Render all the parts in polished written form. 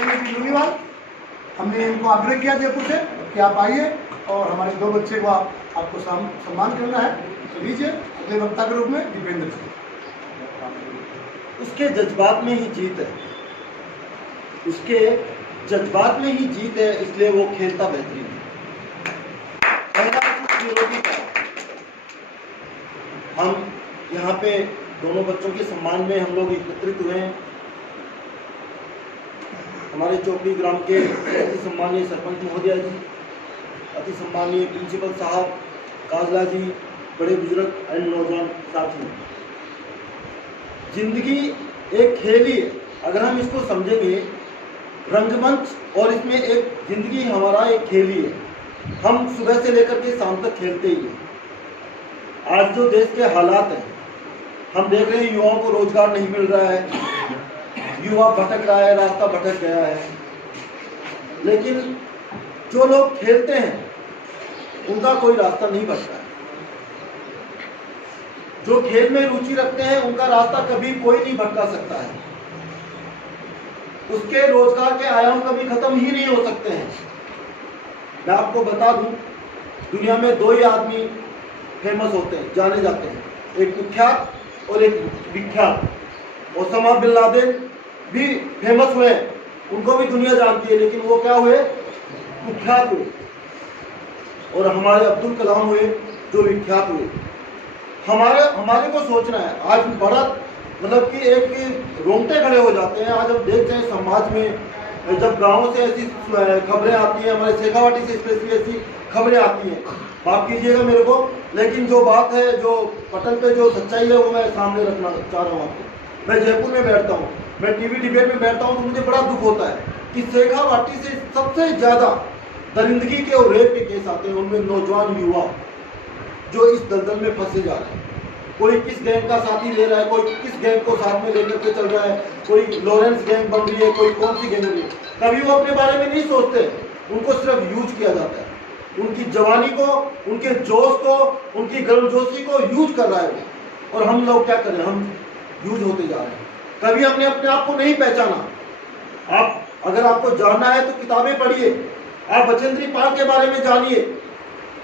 करने की जुड़ी बात हमने इनको आग्रह किया जयपुर से कि आप आइए और हमारे 2 बच्चे को आपको सम्मान करना है। तो लीजिए अगले वक्ता के रूप में दीपेंद्र जी। उसके जज्बात में ही जीत है, उसके जज्बात में ही जीत है, इसलिए वो खेलता बेहतरीन है। पहला निरोगी का हम यहाँ पे दोनों बच्चों के सम्मान में हम लोग एकत्रित हुए हैं। हमारे चौपड़ी ग्राम के अति सम्मानीय सरपंच महोदया जी, अति सम्मानीय प्रिंसिपल साहब, काजला जी, बड़े बुजुर्ग एंड नौजवान साथी। जिंदगी एक खेल ही है, अगर हम इसको समझेंगे रंगमंच और इसमें एक जिंदगी हमारा एक खेल ही है। हम सुबह से लेकर के शाम तक खेलते ही हैं। आज जो देश के हालात हैं, हम देख रहे हैं युवाओं को रोजगार नहीं मिल रहा है, युवा भटक रहा है, रास्ता भटक गया है। लेकिन जो लोग खेलते हैं उनका कोई रास्ता नहीं भटका है। जो खेल में रुचि रखते हैं उनका रास्ता कभी कोई नहीं भटका सकता है। उसके रोजगार के आयाम कभी खत्म ही नहीं हो सकते हैं। मैं आपको बता दूं, दुनिया में 2 ही आदमी फेमस होते हैं, जाने जाते हैं, एक कुख्यात और एक विख्यात। ओसामा बिन लादेन भी फेमस हुए, उनको भी दुनिया जानती है, लेकिन वो क्या हुए? कुख्यात हुए। और हमारे अब्दुल कलाम हुए जो विख्यात हुए। हमारे को सोचना है। आज बड़ा मतलब कि एक रोंगटे खड़े हो जाते हैं। आज हम देखते हैं समाज में जब गांवों से ऐसी खबरें आती हैं, हमारे शेखावाटी से स्पेशली ऐसी खबरें आती हैं, माफ कीजिएगा मेरे को, लेकिन जो बात है, जो पटल पे जो सच्चाई है, वो मैं सामने रखना चाह रहा हूँ आपको। मैं जयपुर में बैठता हूँ, मैं टीवी डिबेट में बैठता हूँ, तो मुझे बड़ा दुख होता है कि शेखावाटी से सबसे ज्यादा दरिंदगी के और रेप के केस आते हैं। उनमें नौजवान युवा जो इस दलदल में फंसे जा रहे हैं। कोई किस गैंग का साथी ले रहा है, कोई किस गैंग को साथ में लेकर के चल रहा है, कोई लॉरेंस गैंग बन रही है, कोई कौन सी गैंग बन रही है। कभी वो अपने बारे में नहीं सोचते, उनको सिर्फ यूज किया जाता है। उनकी जवानी को, उनके जोश को, उनकी गर्मजोशी को यूज कर रहा है वो। और हम लोग क्या करें? हम यूज होते जा रहे हैं। कभी हमने अपने आप को नहीं पहचाना। आप अगर आपको जानना है तो किताबें पढ़िए। आप बचेंद्री पाल के बारे में जानिए,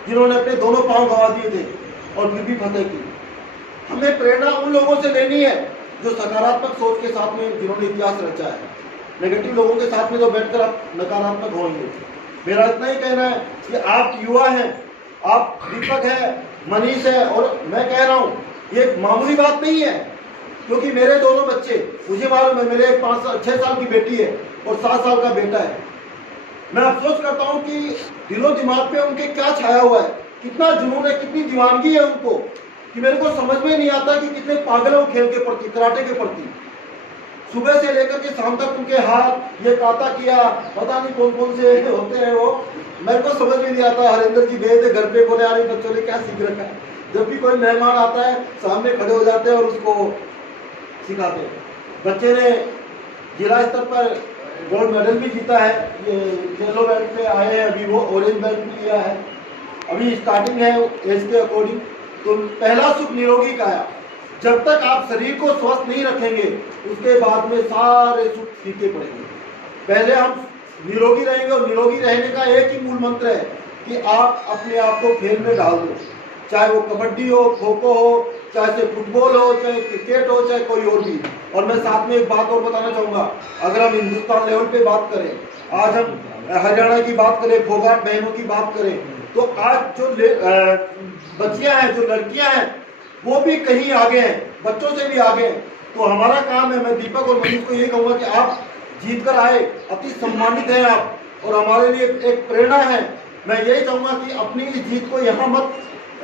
जिन्होंने अपने दोनों पांव गंवा दिए थे और फिर भी फतेह की। हमें प्रेरणा उन लोगों से लेनी है जो सकारात्मक सोच के साथ में, जिन्होंने इतिहास रचा है। नेगेटिव लोगों के साथ में तो बैठकर आप नकारात्मक होंगे। मेरा इतना ही कहना है कि आप युवा हैं, आप दीपक है, मनीष है, और मैं कह रहा हूँ ये मामूली बात नहीं है, क्योंकि मेरे दोनों बच्चे, मुझे मालूम है, मेरे 6 साल की बेटी है और 7 साल का बेटा है। मैं अफसोस करता हूँ कि दिलो दिमाग पे उनके क्या छाया हुआ है, कितना जुनून है, कितनी दीवानगी है उनको, कि मेरे को समझ में नहीं आता कि कितने पागल है वो खेल के प्रति, कराटे के प्रति। सुबह से लेकर के शाम तक उनके हाथ, ये काता किया, पता नहीं कौन कौन से होते हैं वो, मेरे को समझ में नहीं आता। हरिंदर जी गए थे घर पे, बोले यार बच्चों ने क्या सीख रखा है। जब भी कोई मेहमान आता है सामने खड़े हो जाते हैं और उसको सिखाते हैं। बच्चे ने जिला स्तर पर गोल्ड मेडल भी जीता है, ये येलो बेल्ट पे आए हैं, अभी वो ऑरेंज बेल्ट भी लिया है, अभी स्टार्टिंग है एज के अकॉर्डिंग। तो पहला सुख निरोगी काया। जब तक आप शरीर को स्वस्थ नहीं रखेंगे, उसके बाद में सारे सुख फीके पड़ेंगे। पहले हम निरोगी रहेंगे, और निरोगी रहने का एक ही मूल मंत्र है कि आप अपने आप को खेल में डाल दो, चाहे वो कबड्डी हो, खो खो हो, चाहे से फुटबॉल हो, चाहे क्रिकेट हो, चाहे कोई और भी। और मैं साथ में एक बात और बताना चाहूँगा, अगर हम हिंदुस्तान लेवल पे बात करें, आज हम हरियाणा की बात करें, फोगाट बहनों की बात करें, तो आज जो बच्चियां हैं, जो लड़कियां हैं, वो भी कहीं आगे हैं, बच्चों से भी आगे हैं। तो हमारा काम है, मैं दीपक और मनीष को ये कहूँगा कि आप जीत कर आए, अति सम्मानित हैं आप, और हमारे लिए एक प्रेरणा है। मैं यही चाहूँगा कि अपनी इस जीत को यहाँ मत,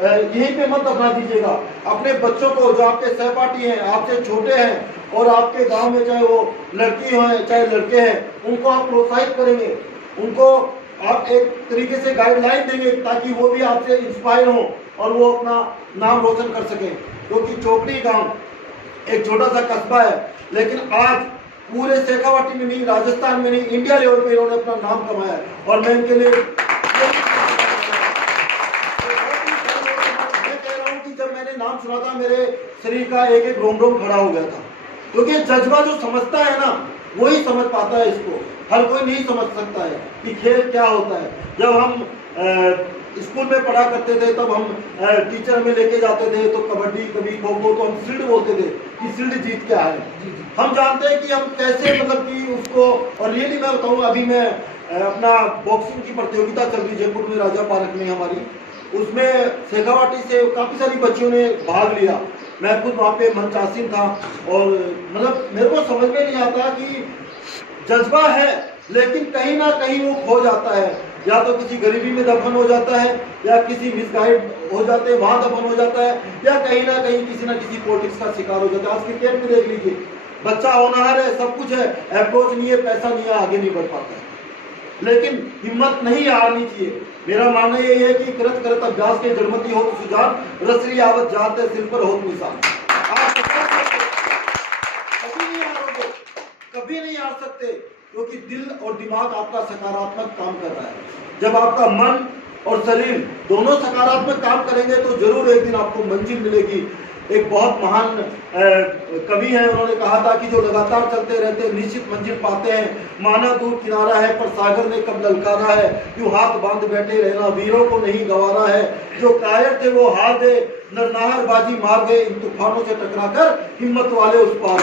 यहीं पे मत अपना दीजिएगा। अपने बच्चों को, जो आपके सहपाठी हैं, आपसे छोटे हैं, और आपके गांव में चाहे वो लड़की हो चाहे लड़के हैं, उनको आप प्रोत्साहित करेंगे, उनको आप एक तरीके से गाइडलाइन देंगे, ताकि वो भी आपसे इंस्पायर हो और वो अपना नाम रोशन कर सकें। क्योंकि चौपड़ी गांव एक छोटा सा कस्बा है, लेकिन आज पूरे शेखावाटी में नहीं, राजस्थान में नहीं, इंडिया लेवल पे इन्होंने अपना नाम कमाया है। और मैं इनके लिए नाम सुना था, मेरे शरीर का एक एक रोम रोम खड़ा हो गया था। क्योंकि जज्बा जो समझता है ना, वही समझ पाता है इसको। हर कोई नहीं समझ सकता है कि खेल क्या होता है। जब हम स्कूल में पढ़ा करते थे तब हम टीचर में लेके जाते थे तो कबड्डी कभी खो खो तो हम शील्ड बोलते थे कि शील्ड जीत क्या है। हम जानते हैं कि हम कैसे मतलब कि उसको, और रियली मैं बताऊँ, अभी मैं अपना बॉक्सिंग की प्रतियोगिता चल रही जयपुर में राजा पार्क में हमारी, उसमें शेखावाटी से काफ़ी सारी बच्चियों ने भाग लिया। मैं खुद वहाँ पे मंचासीन था और मतलब मेरे को समझ में नहीं आता कि जज्बा है लेकिन कहीं ना कहीं वो खो जाता है, या तो किसी गरीबी में दफन हो जाता है या किसी मिसगाइड हो जाते हैं वहां दफन हो जाता है, या कहीं ना कहीं किसी ना किसी पॉलिटिक्स का शिकार हो जाता है। आज क्रिकेट में देख लीजिए, बच्चा होनहार है, सब कुछ है, अप्रोच नहीं है, पैसा नहीं है, आगे नहीं बढ़ पाता है। लेकिन हिम्मत नहीं हारनी चाहिए। मेरा मानना यही है कि करत करत अभ्यास के जड़मती हो तो सुजान, रसरी आवत जाते सिर पर हो निशान। आप कभी नहीं हारोगे, कभी नहीं हार सकते, क्योंकि दिल और दिमाग आपका सकारात्मक काम कर रहा है। जब आपका मन और शरीर दोनों सकारात्मक काम करेंगे तो जरूर एक दिन आपको मंजिल मिलेगी। एक बहुत महान कवि है, उन्होंने कहा था कि जो लगातार चलते रहते हैं निश्चित मंजिल पाते हैं। माना दूर किनारा है पर सागर ने कब ललकारा है, यूं हाथ बांध बैठे रहना वीरों को नहीं गवारा है। जो कायर थे वो हार गए, नरनाहर बाजी मार गए, इन तूफानों से टकराकर हिम्मत वाले उस पार।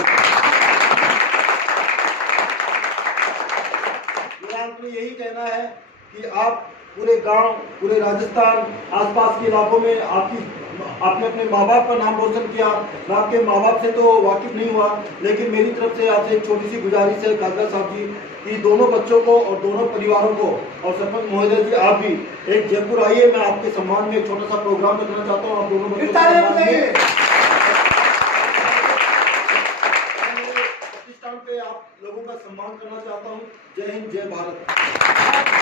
यही कहना है कि आप पूरे गांव, पूरे राजस्थान, आसपास के इलाकों में आपने अपने माँ बाप का नाम रोशन किया। मैं आपके माँ बाप से तो वाकिफ नहीं हुआ, लेकिन मेरी तरफ से आपसे एक छोटी सी गुजारिश है खासकर साहब जी कि दोनों बच्चों को और दोनों परिवारों को, और सरपंच महोदय जी आप भी एक जयपुर आइए, मैं आपके सम्मान में एक छोटा सा प्रोग्राम रखना चाहता हूँ। आप दोनों बच्चों प्रतिष्ठान पे आप लोगों का सम्मान करना चाहता हूँ। जय हिंद, जय भारत।